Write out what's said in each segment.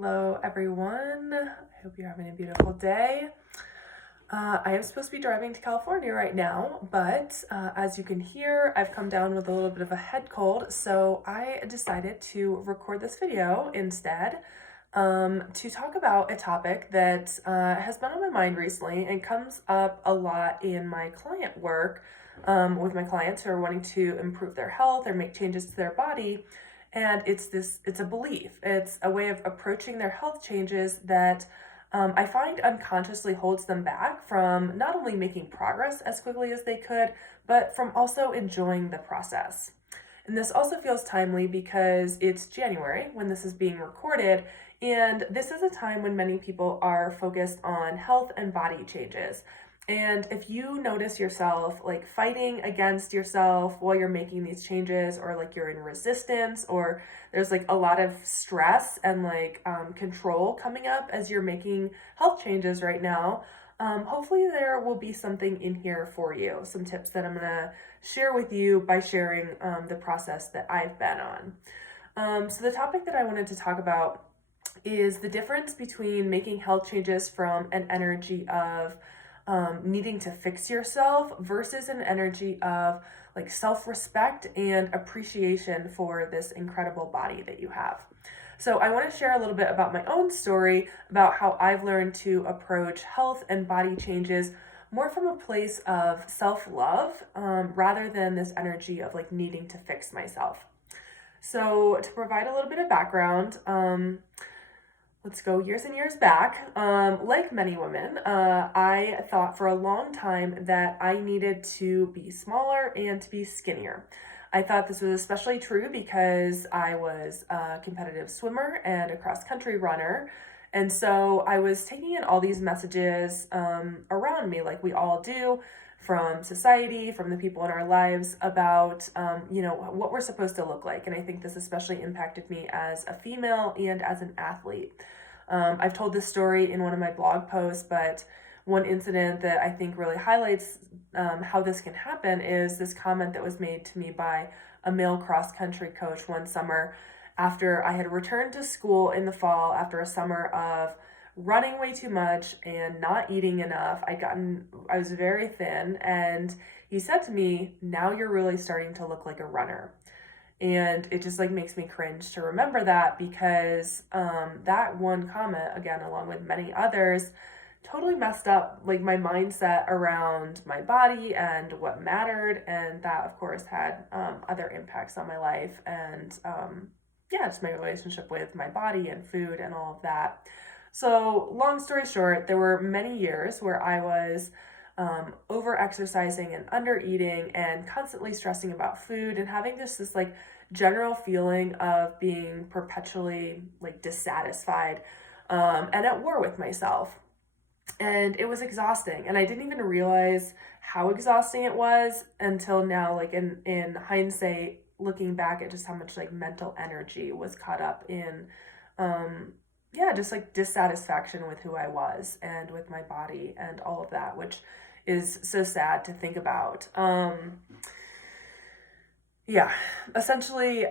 Hello, everyone. I hope you're having a beautiful day. I am supposed to be driving to California right now, but as you can hear, I've come down with a little bit of a head cold, so I decided to record this video instead to talk about a topic that has been on my mind recently and comes up a lot in my client work with my clients who are wanting to improve their health or make changes to their body. And it's a belief. It's a way of approaching their health changes that I find unconsciously holds them back from not only making progress as quickly as they could, but from also enjoying the process. And this also feels timely because it's January when this is being recorded, and this is a time when many people are focused on health and body changes. And if you notice yourself like fighting against yourself while you're making these changes, or like you're in resistance, or there's like a lot of stress and control coming up as you're making health changes right now, hopefully there will be something in here for you. Some tips that I'm gonna share with you by sharing the process that I've been on. So the topic that I wanted to talk about is the difference between making health changes from an energy of needing to fix yourself versus an energy of like self-respect and appreciation for this incredible body that you have. So I want to share a little bit about my own story about how I've learned to approach health and body changes more from a place of self-love rather than this energy of like needing to fix myself. So to provide a little bit of background, let's go years and years back. Like many women, I thought for a long time that I needed to be smaller and to be skinnier. I thought this was especially true because I was a competitive swimmer and a cross-country runner. And so I was taking in all these messages around me, like we all do, from society, from the people in our lives about, what we're supposed to look like. And I think this especially impacted me as a female and as an athlete. I've told this story in one of my blog posts, but one incident that I think really highlights how this can happen is this comment that was made to me by a male cross-country coach one summer after I had returned to school in the fall after a summer of running way too much and not eating enough. I was very thin, and he said to me, "Now you're really starting to look like a runner." And it just like makes me cringe to remember that because that one comment, again, along with many others, totally messed up like my mindset around my body and what mattered. And that, of course, had other impacts on my life and just my relationship with my body and food and all of that. So long story short, there were many years where I was over exercising and under eating and constantly stressing about food and having just this like general feeling of being perpetually like dissatisfied and at war with myself. And it was exhausting, and I didn't even realize how exhausting it was until now, like in hindsight, looking back at just how much like mental energy was caught up in just like dissatisfaction with who I was and with my body and all of that, which is so sad to think about. Essentially,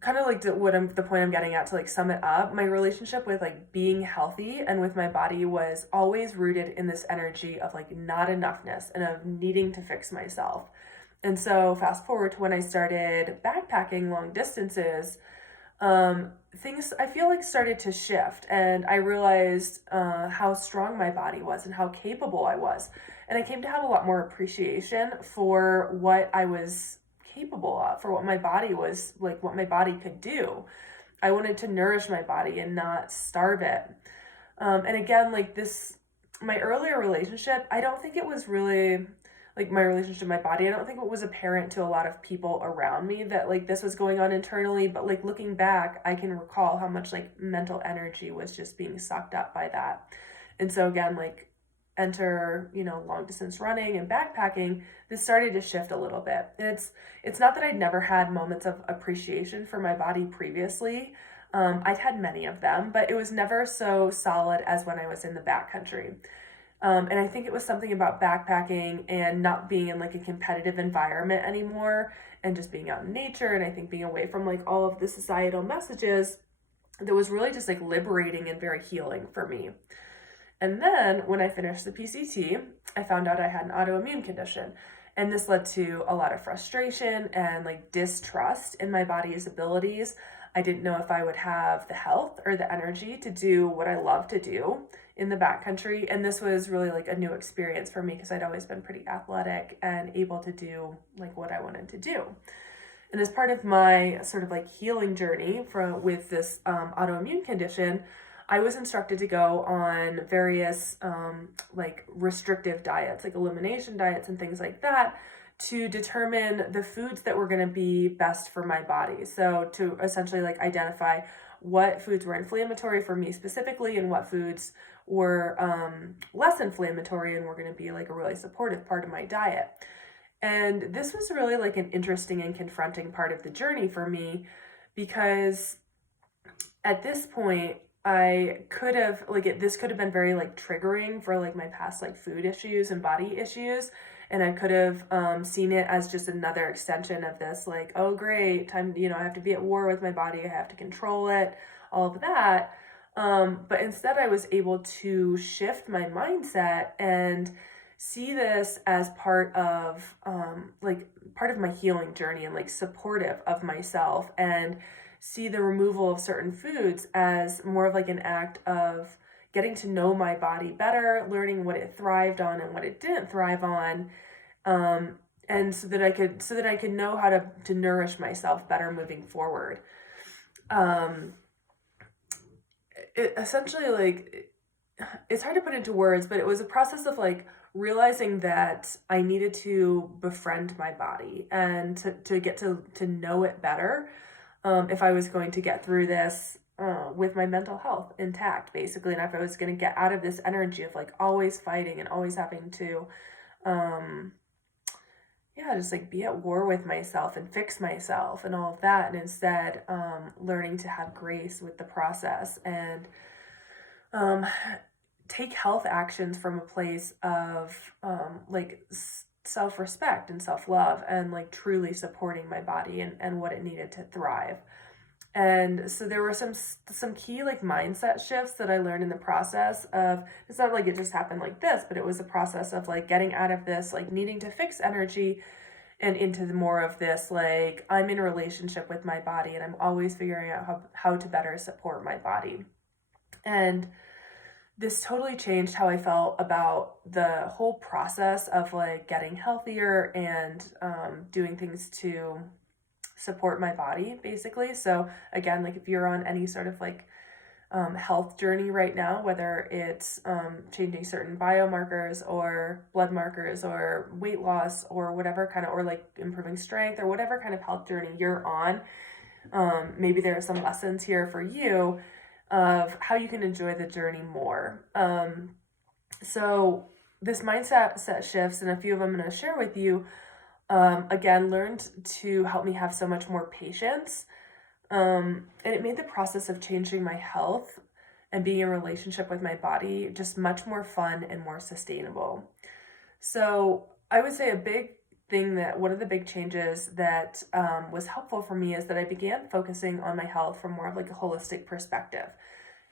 kind of like the point I'm getting at, to like sum it up, my relationship with like being healthy and with my body was always rooted in this energy of like not enoughness and of needing to fix myself. And so fast forward to when I started backpacking long distances, things I feel like started to shift, and I realized how strong my body was and how capable I was. And I came to have a lot more appreciation for what I was capable of, for what my body was like, what my body could do. I wanted to nourish my body and not starve it. And again, like this, my earlier relationship, I don't think it was really like my relationship to my body. I don't think it was apparent to a lot of people around me that like this was going on internally, but like looking back, I can recall how much like mental energy was just being sucked up by that. And so again, like enter, long distance running and backpacking, this started to shift a little bit. And it's not that I'd never had moments of appreciation for my body previously. I'd had many of them, but it was never so solid as when I was in the backcountry. And I think it was something about backpacking and not being in like a competitive environment anymore and just being out in nature. And I think being away from like all of the societal messages that was really just like liberating and very healing for me. And then when I finished the PCT, I found out I had an autoimmune condition. And this led to a lot of frustration and like distrust in my body's abilities. I didn't know if I would have the health or the energy to do what I love to do in the backcountry. And this was really like a new experience for me because I'd always been pretty athletic and able to do like what I wanted to do. And as part of my sort of like healing journey with this autoimmune condition, I was instructed to go on various like restrictive diets, like elimination diets and things like that, to determine the foods that were going to be best for my body. So to essentially like identify what foods were inflammatory for me specifically and what foods were less inflammatory and were going to be like a really supportive part of my diet. And this was really like an interesting and confronting part of the journey for me, because at this point I could have like this could have been very like triggering for like my past like food issues and body issues, and I could have seen it as just another extension of this like, oh great, time, I have to be at war with my body, I have to control it, all of that. But instead I was able to shift my mindset and see this as part of part of my healing journey and like supportive of myself, and see the removal of certain foods as more of like an act of getting to know my body better, learning what it thrived on and what it didn't thrive on, and so that I could know how to nourish myself better moving forward. It essentially like it's hard to put into words, but it was a process of like realizing that I needed to befriend my body and to get to know it better, if I was going to get through this with my mental health intact, basically, and if I was going to get out of this energy of like always fighting and always having to, just like be at war with myself and fix myself and all of that, and instead learning to have grace with the process and take health actions from a place of self-respect and self-love, and like truly supporting my body and what it needed to thrive. And so there were some key like mindset shifts that I learned in the process of, it's not like it just happened like this, but it was a process of like getting out of this like needing to fix energy and into the more of this like I'm in a relationship with my body and I'm always figuring out how to better support my body. And this totally changed how I felt about the whole process of like getting healthier and doing things to support my body, basically. So again, like if you're on any sort of like health journey right now, whether it's changing certain biomarkers or blood markers or weight loss or whatever kind of, or like improving strength or whatever kind of health journey you're on, maybe there are some lessons here for you of how you can enjoy the journey more. So this mindset shifts, and a few of them I'm going to share with you, again, learned to help me have so much more patience. And it made the process of changing my health and being in a relationship with my body just much more fun and more sustainable. So I would say one of the big changes that was helpful for me is that I began focusing on my health from more of like a holistic perspective.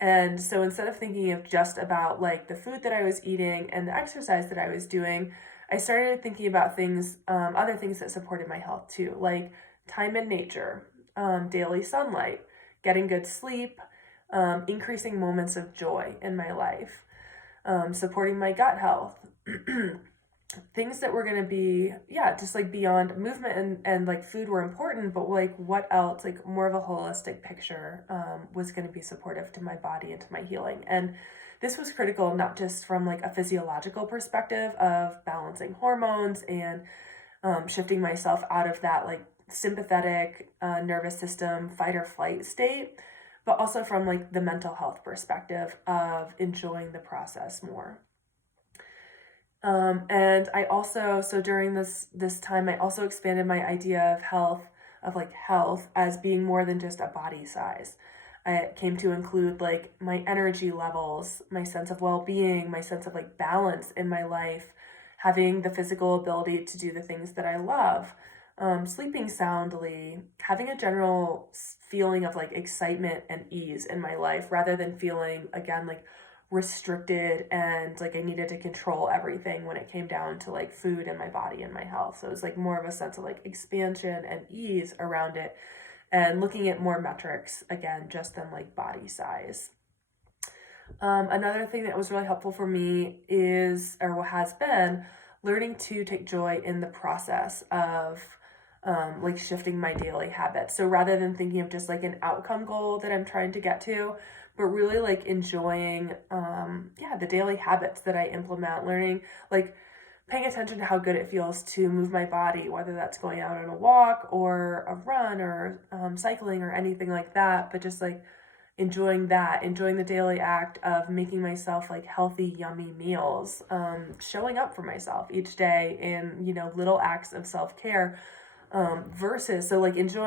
And so instead of thinking of just about like the food that I was eating and the exercise that I was doing, I started thinking about things, other things that supported my health too, like time in nature, daily sunlight, getting good sleep, increasing moments of joy in my life, supporting my gut health, things that were going to be, just like beyond movement and like food were important, but like what else, like more of a holistic picture was going to be supportive to my body and to my healing. And this was critical, not just from like a physiological perspective of balancing hormones and shifting myself out of that like sympathetic nervous system fight or flight state, but also from like the mental health perspective of enjoying the process more. And I also, so during this time, I also expanded my idea of health as being more than just a body size. I came to include like my energy levels, my sense of well-being, my sense of like balance in my life, having the physical ability to do the things that I love, sleeping soundly, having a general feeling of like excitement and ease in my life rather than feeling, again, like restricted and like I needed to control everything when it came down to like food and my body and my health. So it was like more of a sense of like expansion and ease around it, and looking at more metrics again, just than like body size. Another thing that was really helpful for me is, or has been, learning to take joy in the process of like shifting my daily habits. So rather than thinking of just like an outcome goal that I'm trying to get to, but really like enjoying, the daily habits that I implement, learning, like paying attention to how good it feels to move my body, whether that's going out on a walk or a run or cycling or anything like that, but just like enjoying the daily act of making myself like healthy, yummy meals, showing up for myself each day in, little acts of self care, versus, so like enjoying